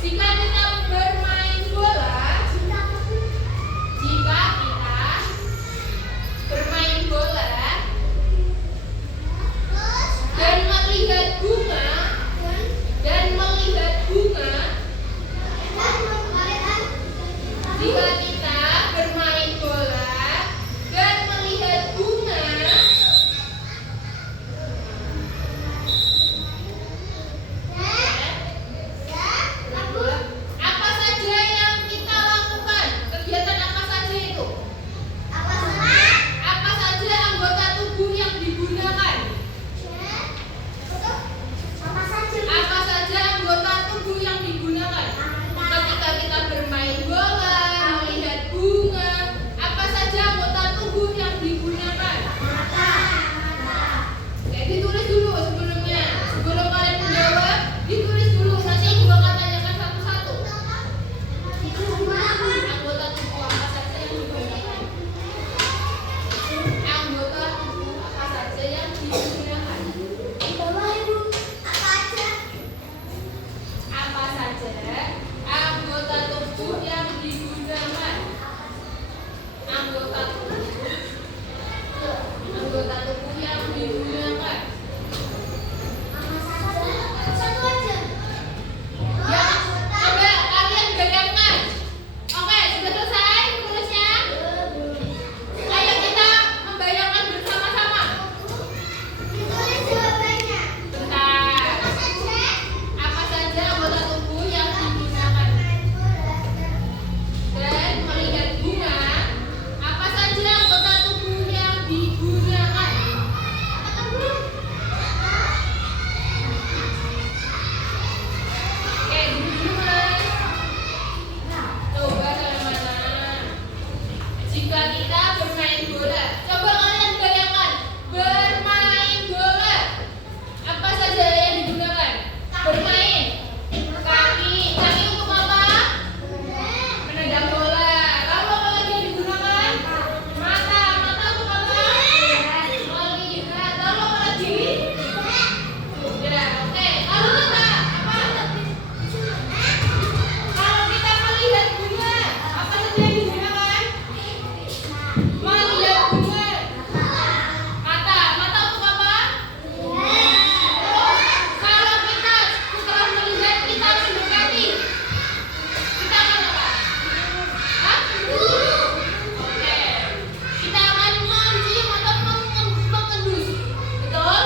Jika kita bermain bola, dan melihat bunga, jika kita bermain bola dan melihat bunga, apa saja yang kita lakukan? Kegiatan apa saja itu? Apa saja anggota tubuh yang digunakan? Apa saja anggota tubuh yang digunakan? Ketika kita bermain bola, melihat bunga, apa saja anggota tubuh yang digunakan? Oke, ditulis dulu sebelumnya. Sebelum kalian menjawab, ditulis dulu. Nanti gua akan tanyakan satu-satu. Anggota tubuh apa saja yang digunakan? Anggota tubuh apa saja yang digunakan? Apa saja anggota tubuh yang digunakan? Anggota tubuh yang digunakan. Ya, coba kalian bayangkan. Oke, sudah selesai tulisnya? Ayo kita membayangkan bersama-sama. Bentar. Apa saja anggota tubuh yang digunakan? Dan melihat bunga, apa saja anggota tubuh yang digunakan? Oke, dulu Mas. Coba sama-sama. Jika kita bermain bola, coba kalian bayangkan bermain bola. Apa saja yang digunakan? Bermain. Kaki untuk apa? Menendang bola. Lalu apa lagi yang digunakan? Mata untuk apa? Melihat. Lalu apa lagi? Ya, oke. Lalu apa? Kalau kita melihat bunga, apa saja yang digunakan? Melihat bunga. Mata untuk apa? Terus kalau kita setelah melihat kita harus mendekati, kita akan apa? Hah? Oke. Kita akan mencium atau mengendus. Betul?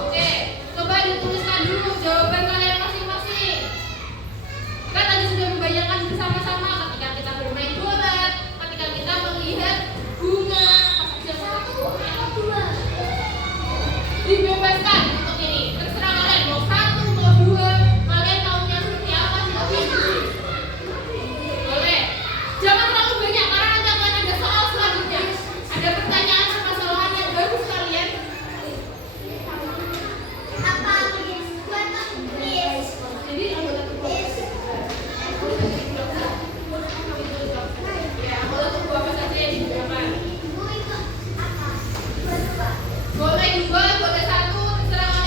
Oke. Coba dituliskan dulu jawaban kalian masing-masing. Kan tadi sudah membayangkan bersama-sama ketika kita bermain bola, ketika kita melihat bunga, apa saja dibebaskan untuk ini. Terserah kalian mau satu, mau dua, kalian maunya seperti apa silahkan. Boleh. Jangan terlalu banyak karena nanti akan ada soal selanjutnya. Ada pertanyaan permasalahan yang baru sekalian. Jadi anggota tubuh. Ya, anggota tubuh apa saja yang digunakan? Boleh dua, boleh satu, terserah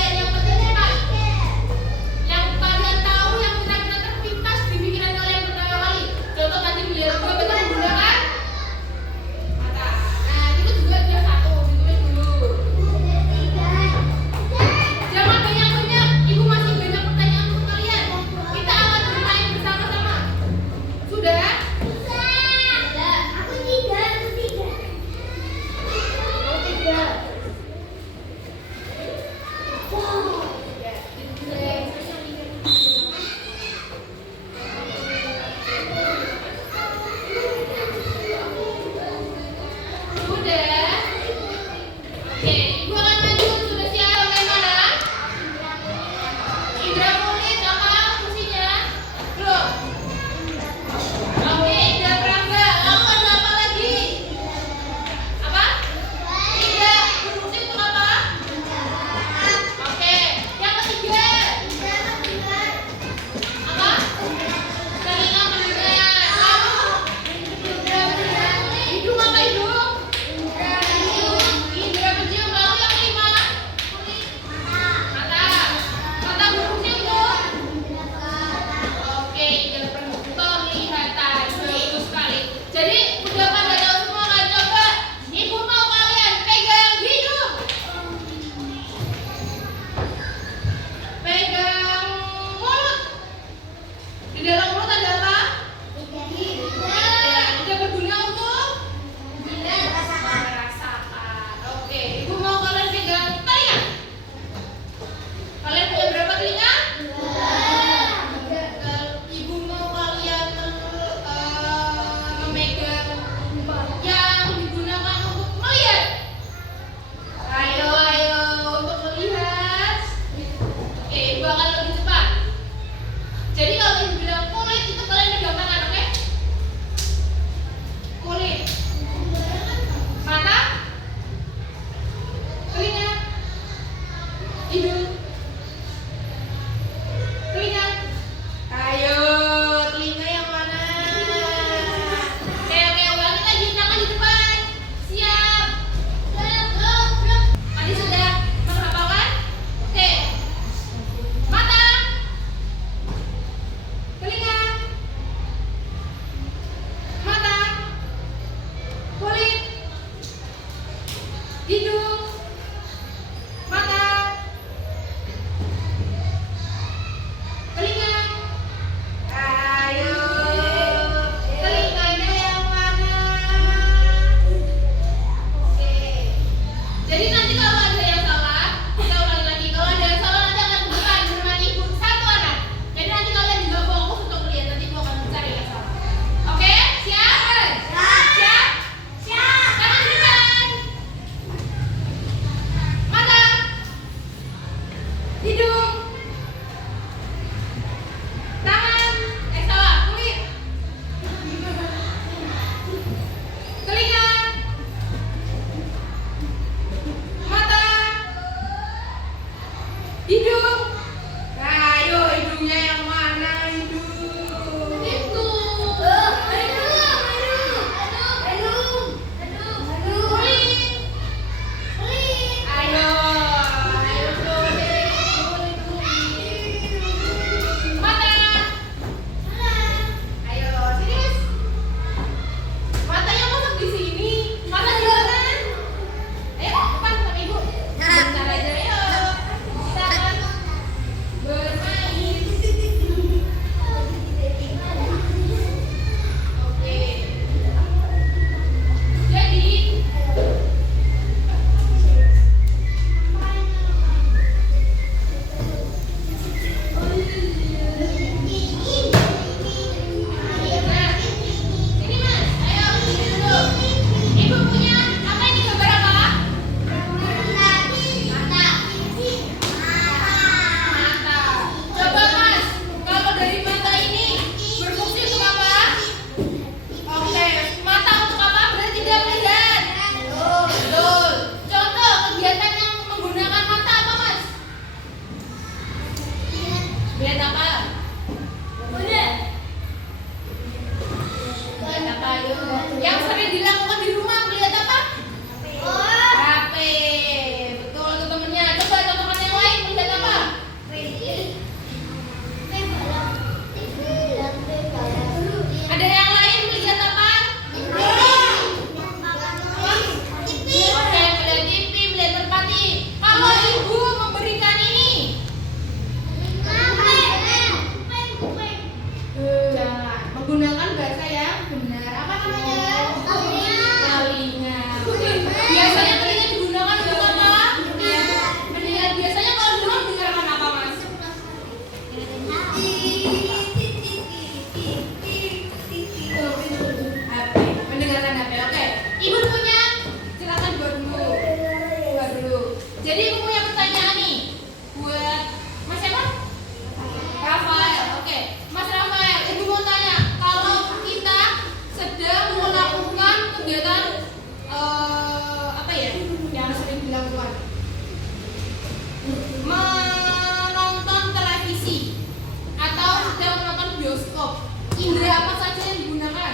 hidung, telinga. Ayo, telinga yang mana? Oke, ulangi lagi, tangan di depan. Siap. Tadi sudah menghafalkan? Oke. Mata, telinga, mata, kulit, hidung, mata, telinga. Ayo, telinganya yang mana? Oke. Jadi nanti kalau ada yang salah, kita ulangi lagi. Kalau ada yang salah nanti akan bukan menemani ibu satu anak. Jadi nanti kalian juga fokus untuk melihat. Nanti ibu akan mencari yang salah. Oke, siap? Siap? Siap. Tangan di depan. Mata, hidung, tangan, salah, kulit, telinga, mata, hidung. Ayo, hidungnya yang mana? Hidung. Itu. Kulit. Ayo, mata. Ayo, sini Mas. Matanya masuk di sini. Mata di mana? Ayo, depan sama ibu. Bentar aja, ayo. Kita akan bermain. Oke. Jadi nah, sini Mas, ayo sini dulu. Ibu punya apa ini gambar apa? Mata. Coba Mas, kalau dari mata ini berfungsi untuk apa? Oke, mata untuk apa? Berarti tidak melihat. Betul. Contoh kegiatan yang menggunakan mata apa Mas? Lihat apa? Lihat apa? Ayo. Yang sering dilakukan di rumah melihat apa? HP. Betul itu temennya. Coba contohkan yang lain melihat apa? Ada yang lain melihat apa? Oke, melihat TV, melihat merpati. Kalau ibu memberikan ini, jangan menggunakan bahasa yang benar. Apa namanya? Telinga. Oke. Biasanya telinga digunakan untuk apa? Mendengar. Biasanya kalau di rumah mendengarkan apa Mas? HP. Mendengarkan HP. Oke. Ibu punya, silakan buat dulu. Buat dulu. Jadi ibu punya pertanyaan nih buat Mas siapa? Rafael. Oke. Mas Rafael, ibu mau tanya, kalau kita sedang melakukan kegiatan apa ya yang sering dilakukan? Menonton televisi atau sedang menonton bioskop. Indera apa saja yang digunakan?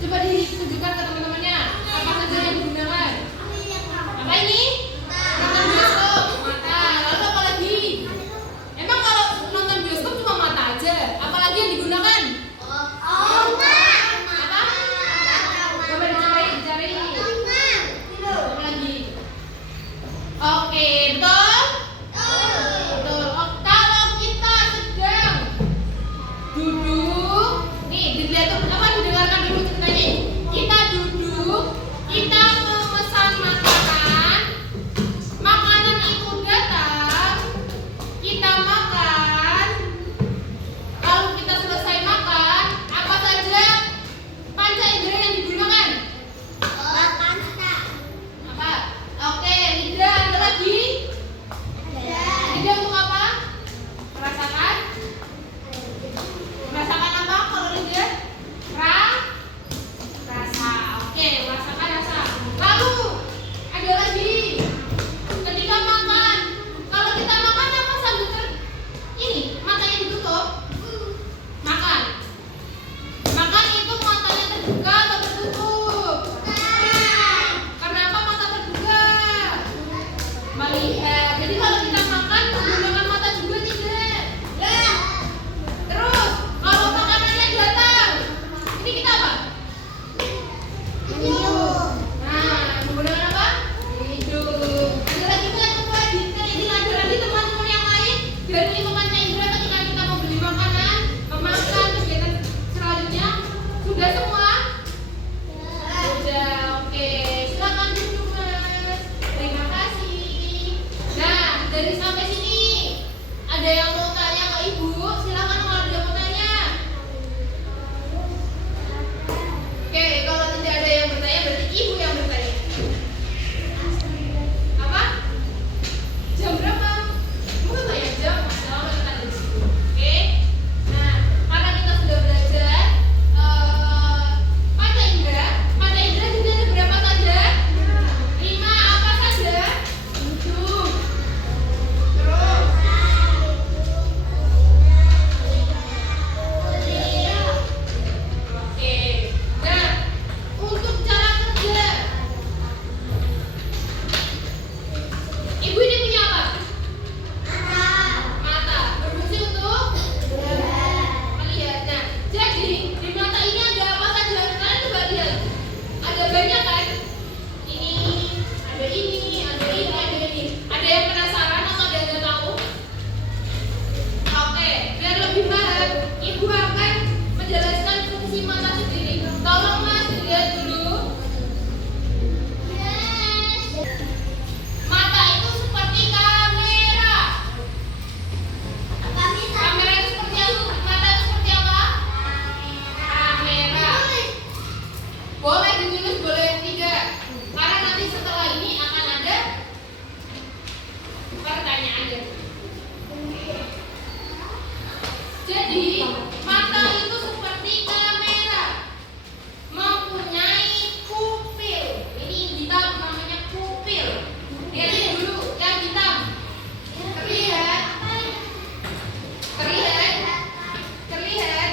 Coba ditunjukkan ke teman-temannya. Apa saja yang digunakan? Apa ini? Nonton bioskop, mata. Lalu apa lagi? Emang kalau nonton bioskop cuma mata aja? Apalagi yang digunakan? Apa? Coba dicari. Apa lagi? Oke, betul? Betul. Oh, kalau kita sedang duduk, nih dilihat tuh apa, didengarkan dulu ceritanya. Kita duduk Jadi kalau kita makan menggunakan mata juga tidak. Terus kalau makanannya datang, ini kita apa? Nah, menggunakan apa? Hidung. Ada lagi nggak coba ada lagi teman-teman yang lain dari 5 panca indera ketika kita mau beli makanan, memakan, kegiatan selanjutnya sudah semua? Sudah, oke. Silakan duduk Mas. Terima kasih. Nah, dari sampai sini ada yang mau tanya ke Ibu? Silakan kalau ada yang mau tanya. Oke, kalau tidak ada yang bertanya berarti Ibu yang bertanya. Apa? Jam berapa? Mungkin tanya jam, masalah kita di situ. Oke. Nah, karena kita sudah belajar panca indera juga ada berapa saja? 5 apa saja? 7. Terus oke. Nah, untuk cara kerja Ibu ini punya apa? Mata. Berfungsi untuk melihat. Nah, jadi di mata ini ada apa saja? Kalian coba lihat. Ada banyak kan? Ini, ada ini, ada ini, ada ini. Ada yang penasaran atau ada yang nggak tahu? Oke, biar lebih paham, Ibu akan menjelaskan fungsi mata sendiri. Tolong Mas dilihat dulu. Mata itu seperti kamera. Kamera itu seperti apa? Mata itu seperti apa? Kamera. Boleh ditulis, boleh tidak. Karena nanti setelah ini akan ada pertanyaannya. Jadi, mata itu seperti kamera. Mempunyai pupil. Ini hitam namanya pupil. Lihat ini dulu, yang hitam. Terlihat? Terlihat? Terlihat?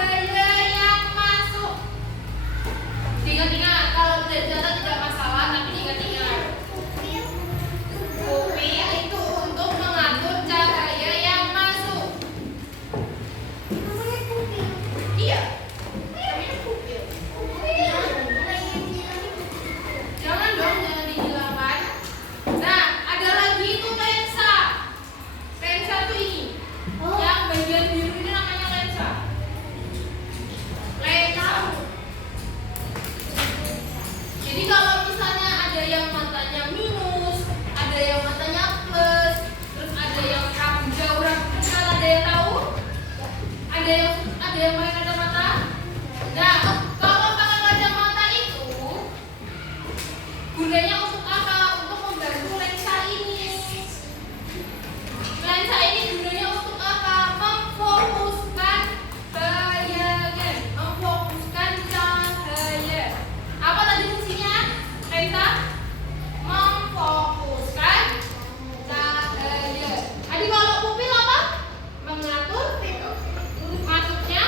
Cahaya yang masuk. Ingat-ingat, kalau udah jatuh tidak masalah, tapi ingat-ingat. Pupil itu untuk mengatur cahaya yang masuk. Iya. Namanya pupil. Jangan dong, jangan dihilangkan. Nah, ada lagi itu lensa. Lensa tuh ini. Yang bagian biru ini namanya lensa. Lensa. Jadi kalau misalnya ada yang matanya minus, ada yang matanya plus, terus ada yang ragu jauh, ragu dekat, ada yang tahu? Ada yang pakai kacamata? Nah, kalau pakai kacamata itu gunanya untuk apa? Untuk membantu lensa ini. Lensa ini gunanya untuk apa? Memfokuskan bayangan, memfokuskan cahaya. Apa tadi fungsinya? Lensa memfokuskan cahaya. Jadi kalau pupil apa? Mengatur masuknya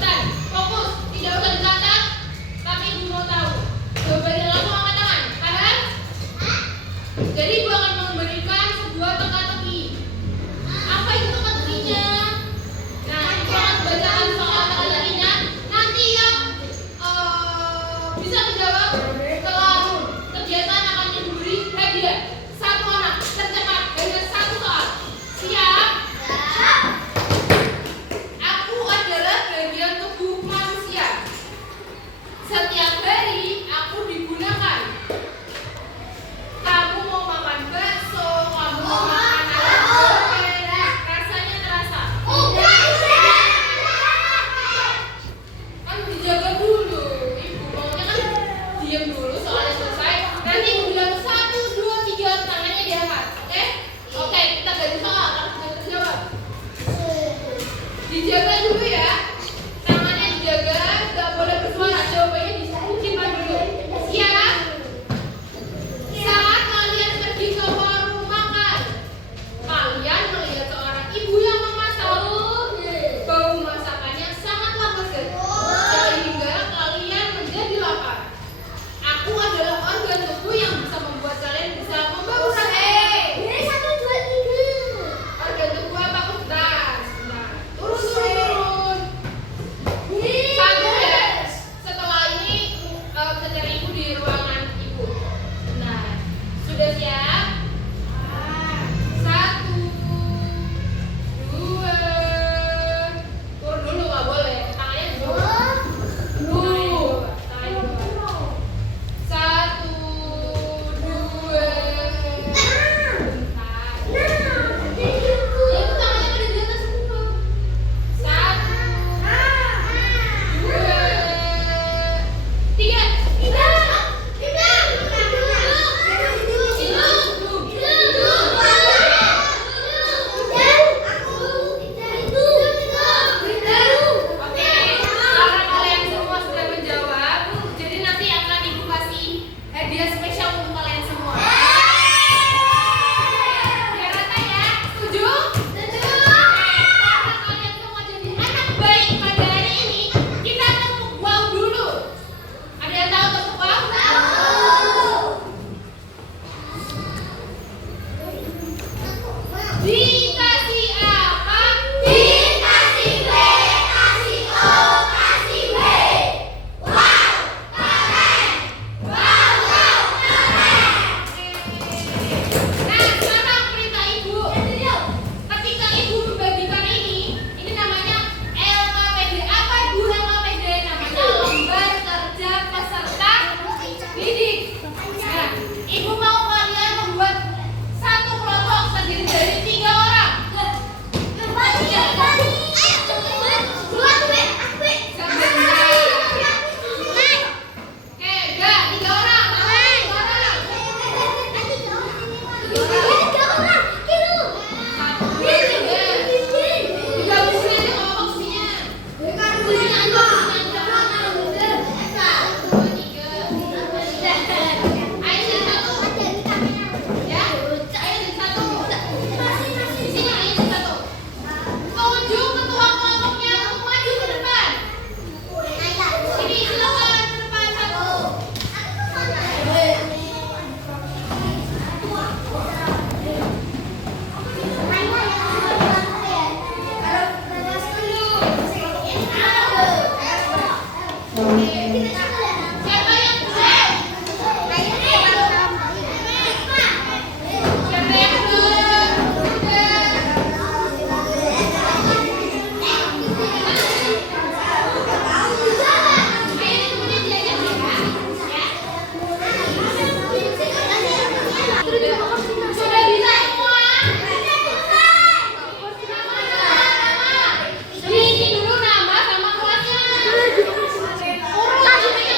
cepetan, fokus, tidak usah dicatat, tapi ibu mau tahu. Jawabannya langsung angkat tangan, paham? Jadi ibu akan memberikan sebuah teka-teki. Apa itu teka-tekinya? Nah, ibu akan bacakan soal teka-tekinya. Nanti yang bisa menjawab setelah kegiatan akan diberi hadiah. Satu anak tercepat hanya satu soal. Siap? Aku adalah bagian tubuh manusia. Setiap hari aku digunakan. Kamu mau makan bakso, kamu mau makan ayam goreng, rasanya terasa. Kan dijaga dulu, ibu maunya kan diam dulu soalnya selesai. Nanti ibu bilang 1, 2, 3 tangannya diangkat, oke? Oke, kita ganti soal, harus bisa terjawab. Dijaga dulu ya, tangannya dijaga, nggak boleh bersuara. Jawabannya disimpan dulu. Siap? Saat kalian pergi ke warung makan, kalian melihat seorang ibu yang memasak. Bau masakannya sangatlah lezat, sehingga kalian menjadi lapar. Aku adalah organ tubuh yang bisa membuat kalian bisa membangun rasa. Organ tubuh apa? Sebentar. Turun. Satu ya. Setelah ini bisa cari ibu di ruangan ibu. Nah, sudah siap? 1, 2. Turun dulu, nggak boleh. Tangannya dulu. Tangannya dulu. 1, 2. Bentar. Itu tangannya pada di atas dulu. 1, 2, 3. Oke, karena kalian semua sudah menjawab, jadi nanti akan ibu kasih hadiah spesial untuk kalian semua. Biar rata ya, setuju? Karena kalian semua jadi anak baik pada hari ini, kita tepuk wow dulu. Ada yang tahu tepuk wow? Dikasih apa? Dikasih B, kasih O, kasih B. Wow, keren. Wow, keren. Nah, sekarang perintah ibu. Ketika ibu membagikan ini namanya LKPD. Apa ibu LKPD? Namanya lembar kerja peserta didik. Nah, ibu mau kalian membuat satu kelompok terdiri dari 3 orang. Oke, enggak, 3 orang. 3 orang. Digabungin aja kelompok-kelompoknya. Ayo jadi satu. Ya, ayo jadi satu. Di sini ayo jadi satu. Tunjuk ketua kelompoknya untuk maju ke depan. Ini silakan ke depan satu. Siapa yang belum? Siapa yang belum? Sudah bisa semua? Nama. Ini dulu nama sama kelasnya. Urut.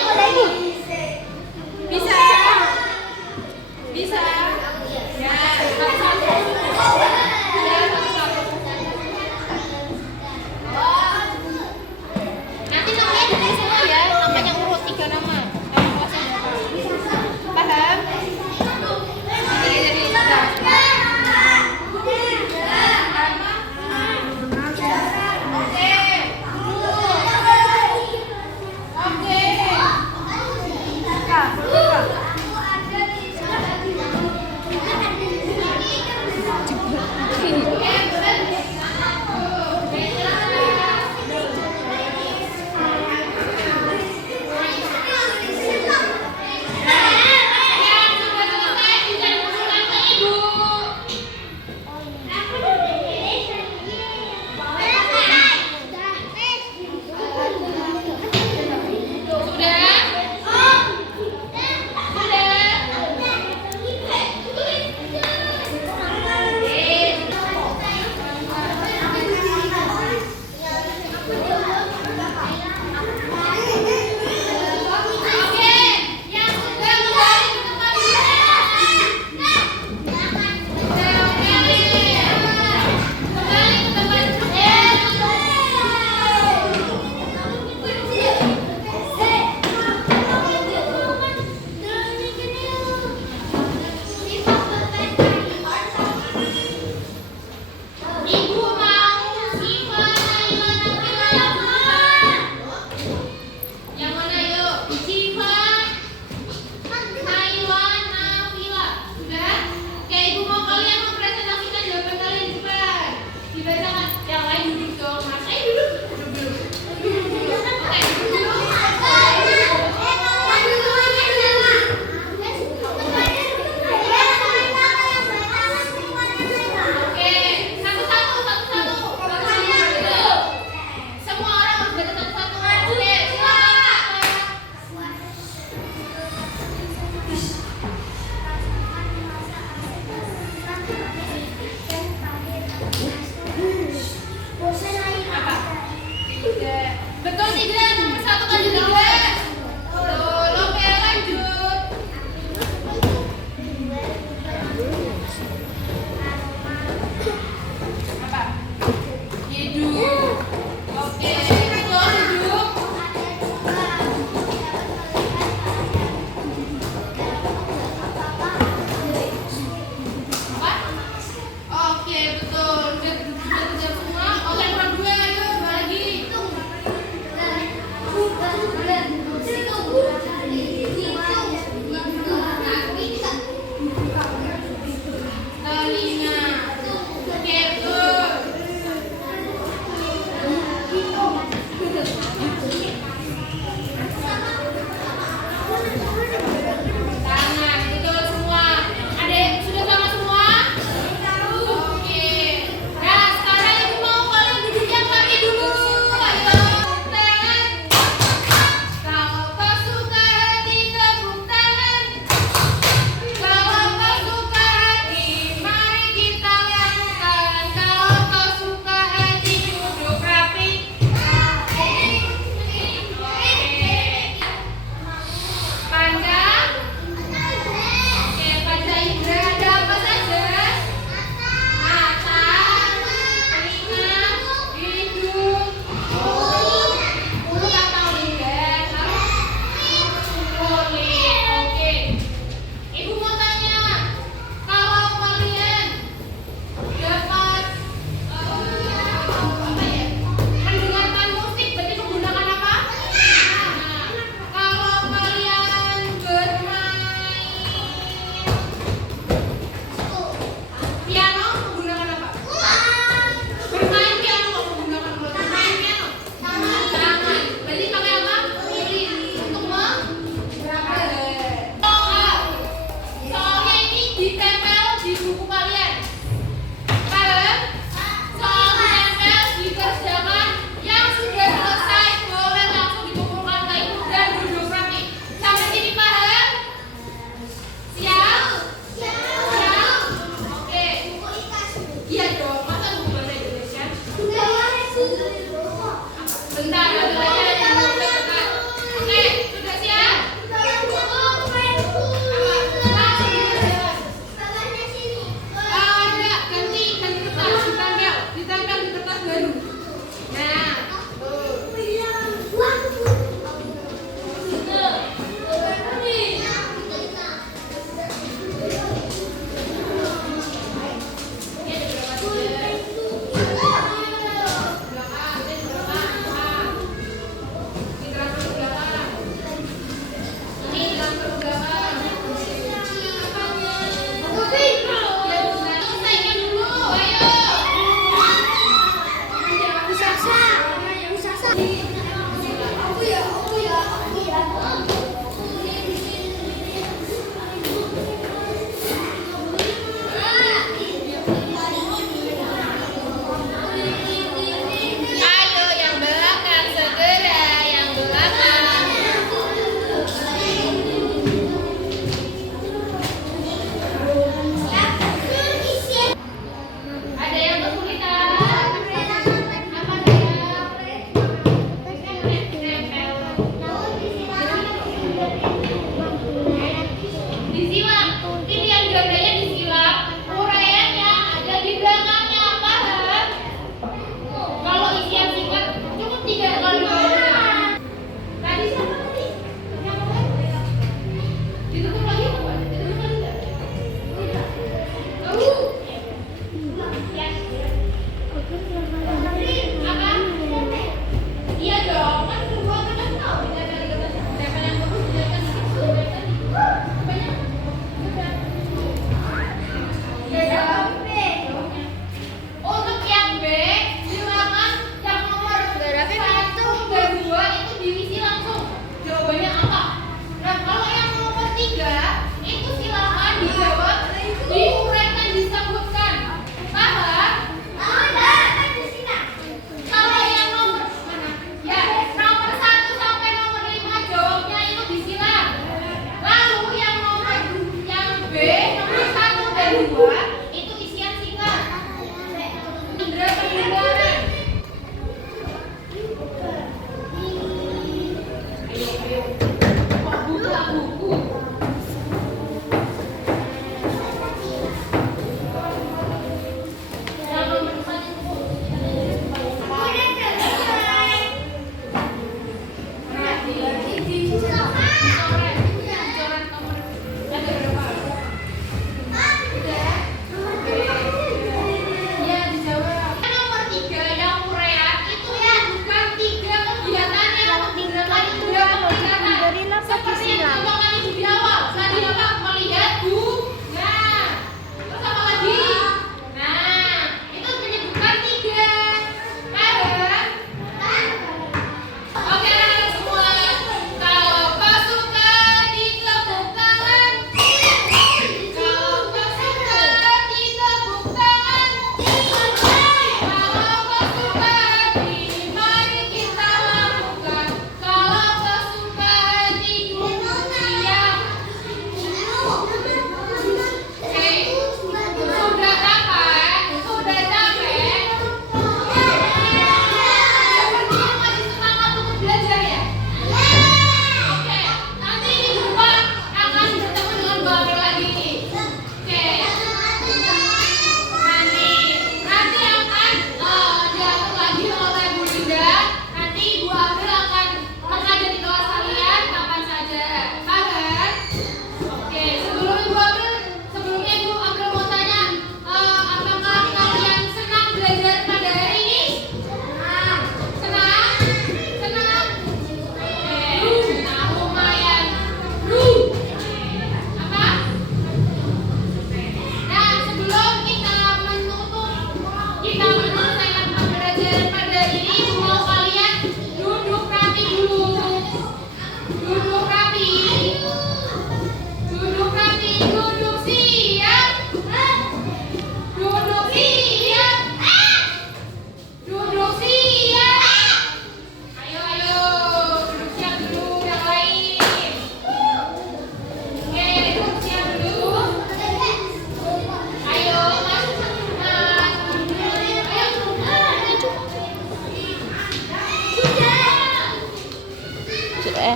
Sudah.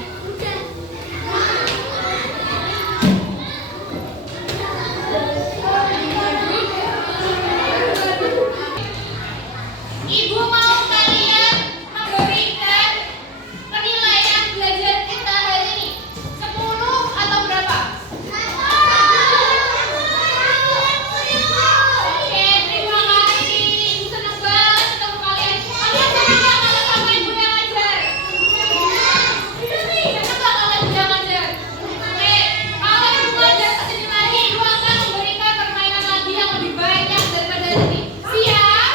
Ibu mau kalian memberikan penilaian belajar kita hari ini 10 atau berapa? Oke, terima kasih. Senang banget ketemu kalian. Kalian senang nggak kalau sama ibu yang ngajar? Senang nggak kalau ibu yang ngajar? Oke, kalau ibu ngajar kesini lagi, ibu akan memberikan permainan lagi yang lebih banyak daripada ini. Siap?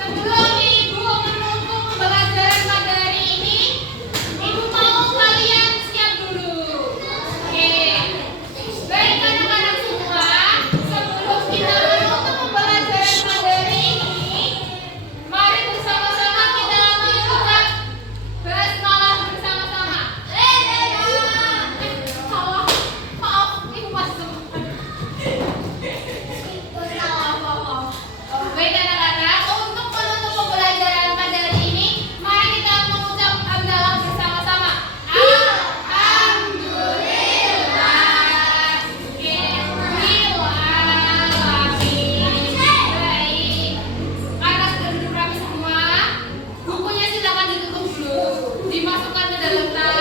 Sebelum ibu menutup pembelajaran pada hari ini, ibu mau kalian siap dulu. Oke, baik anak-anak semua, sebelum kita menutup pembelajaran pada hari ini, mari bersama-sama kita mengucap basmalah bersama-sama. Salah, maaf, ibu masuk. Baik anak-anak, untuk menutup pembelajaran pada hari ini, mari kita mengucap hamdalah bersama-sama. Alhamdulillah. Baik. Karena sudah duduk rapi semua, bukunya silakan ditutup dulu, dimasukkan ke dalam tas.